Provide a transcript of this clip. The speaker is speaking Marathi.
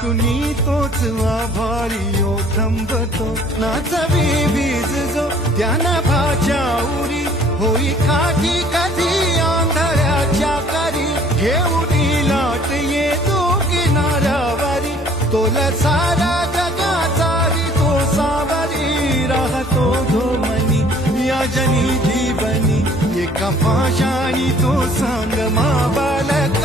कुणी तोच आभारी ओ थंबतो नाचवी वीज जो त्याना भाच्या उरी होई खाकी कधी आंधळ्याच्या करी घेऊन लाट येतो किनाऱ्यावरी तोला सारा जगाचाही तो सावरी राहतो धोमनी या जनी जीवनी एका पाशाणी तो सांग मा बालक